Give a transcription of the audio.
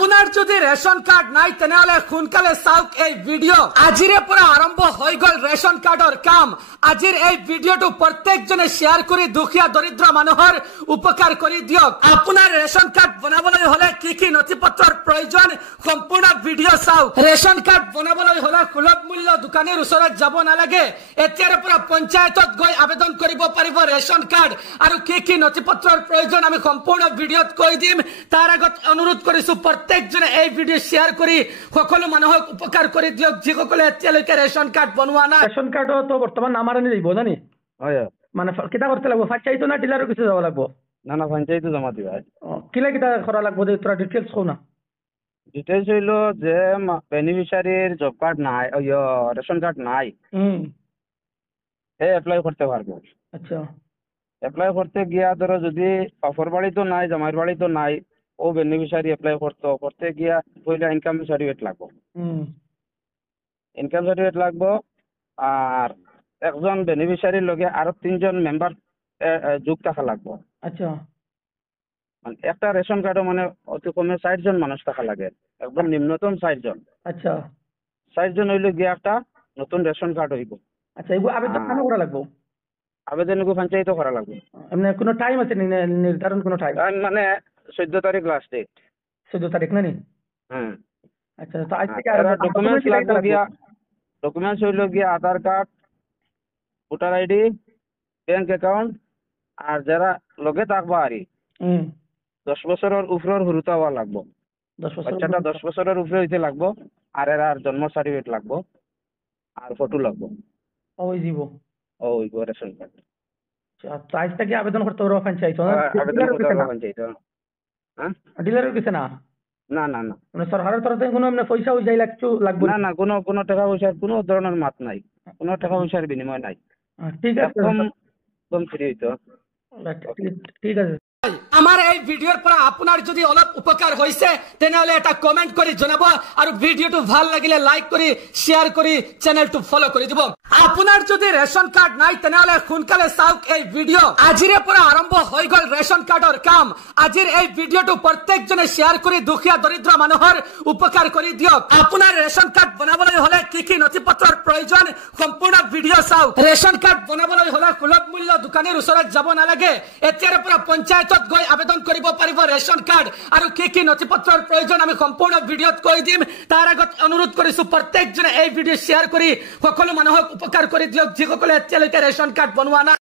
আপনার যদি ration card নাই তেনেহলে সোনকালে চাওক এই ভিডিও। আজিৰে পৰা আৰম্ভ হৈ গল ৰেশন কাৰ্ডৰ কাম। আজিৰ এই ভিডিওটো প্ৰত্যেকজনে শেয়ার কৰি দুখীয়া দৰিদ্ৰ মানুহৰ উপকাৰ কৰি দিয়ক। আপোনাৰ ৰেশন কাৰ্ড বনাবলৈ হলে কি কি নথিপত্ৰৰ প্ৰয়োজন সম্পূৰ্ণ ভিডিও চাওক। ৰেশন কাৰ্ড বনাবলৈ হলে সুলভ মূল্য দোকানীৰ ওচৰত যাব নালাগে। এতিয়াৰ পৰা পঞ্চায়তত গৈ আবেদন কৰিব পাৰিব ৰেশন কাৰ্ড আৰু কি কি নথিপত্ৰৰ প্ৰয়োজন আমি সম্পূৰ্ণ ভিডিওত কৈ দিম। তাৰ আগত অনুৰোধ কৰিছো প্ৰত্যেকজনে এই ভিডিও শেয়ার কৰি সকলো মানুহক উপকাৰ কৰি দিয়ক যিসকলে এতিয়ালৈকে ৰেশন কাৰ্ড বনোৱা নাই। ৰেশন কাৰ্ড তো বৰ্তমান নামাৰ আনি দিব জানি মানে কিতা করতে লাগবো পঞ্চায়েত না ডিলারের কাছে যাব লাগবো? না না পঞ্চায়েতে জমা দিবা। কিলা কিতা করা লাগবো তোরা ডিটেলস কও না। ডিটেলস হইলো যে বেনিফিশিয়ারির জব কার্ড নাই রেশন কার্ড নাই এপ্লাই করতে পারবে। আচ্ছা এপ্লাই করতে গিয়া ধরো যদি বাপর বাড়ি তো নাই জামাইর বাড়ি তো নাই ও বেনিফিশিয়ারি এপ্লাই করতে গিয়া পয়লা ইনকাম সার্টিফিকেট লাগবো। ইনকাম সার্টিফিকেট লাগবো আর একজন বেনিফিশিয়ারির লগে আরো 3 জন মেম্বার যোগ থাকা লাগবো। আচ্ছা মানে একটা রেশন কার্ডে মানে অতি কমে 60 জন মানুষ থাকা লাগে, একদম নিম্নতম 60 জন। আচ্ছা 60 জন হইলে গিয়ে একটা নতুন রেশন কার্ড হইব। আচ্ছা এগুলো আবেদন কেন করা লাগবো? আবেদন পঞ্চায়েত করা লাগবে। এমনি কোনো টাইম আছে নির্ধারণ কোনো টাইম? মানে 14 তারিখ লাস্ট ডেট। 14 তারিখ না নি? হ্যাঁ আচ্ছা তো আজ থেকে ডকুমেন্টস লাগবে গিয়া ডকুমেন্টস হইলো গিয়া Aadhaar card, voter ID, bank account আর যারা লগে থাকবা আরি 10 বছরের উপরের হুরুতা হওয়া লাগবো। 10 বছর বাচ্চাটা 10 বছরের উপরে হইতে লাগবো আর এর জন্ম সার্টিফিকেট লাগবো আর ফটো লাগবো। ওই দিব ওই রেশন কার্ড। আচ্ছা তো আজ থেকে আবেদন করতে পারবো পঞ্চায়েত? আবেদন করতে পারবো পঞ্চায়েত। হ্যাঁ ডিলারের কাছে না? না না না মানে সরকারের তরফ থেকে কোনো এমনি পয়সা হয়ে যায় লাগবে না? না কোনো টাকা পয়সার কোনো ধরনের মাত নাই, কোনো টাকা পয়সার বিনিময় নাই। ঠিক আছে একদম ফ্রি হইতো। ঠিক আছে। আমার এই ভিডিওর পৰা আপনার যদি অলপ উপকার হয়েছে তেনেহলে এটা কমেন্ট করে জানাবো আর ভিডিওটো ভাল লাগিলে লাইক করে শেয়ার করে চ্যানেলটো ফলো করে দিব। আপনার যদি রেশন কার্ড নাই তেনেহলে সোনকালে চাওক এই ভিডিও। আজিৰে পৰা আৰম্ভ হৈ গল ৰেশন কাৰ্ডৰ কাম। আজিৰ এই ভিডিওটো প্ৰত্যেকজনে শেয়ার কৰি দুখীয়া দৰিদ্ৰ মানুহৰ উপকাৰ কৰি দিয়ক। আপোনাৰ ৰেশন কাৰ্ড বনাবলৈ হলে কি কি নথিপত্ৰৰ প্ৰয়োজন সম্পূৰ্ণ ভিডিও চাওক। ৰেশন কাৰ্ড বনাবলৈ হলে সুলভ মূল্য দোকানীৰ ওচৰত যাব নালাগে। এতিয়াৰ পৰা পঞ্চায়তত গৈ আবেদন কৰিব পাৰিব ৰেশন কাৰ্ড আৰু কি কি নথিপত্ৰৰ প্ৰয়োজন আমি সম্পূৰ্ণ ভিডিওত কৈ দিম। তাৰ আগত অনুৰোধ কৰিছো প্ৰত্যেকজনে এই ভিডিও শেয়ার কৰি সকলো মানুহক উপকাৰ কৰি দিয়ক যিসকলে এতিয়ালৈকে ৰেশন কাৰ্ড বনোৱা নাই।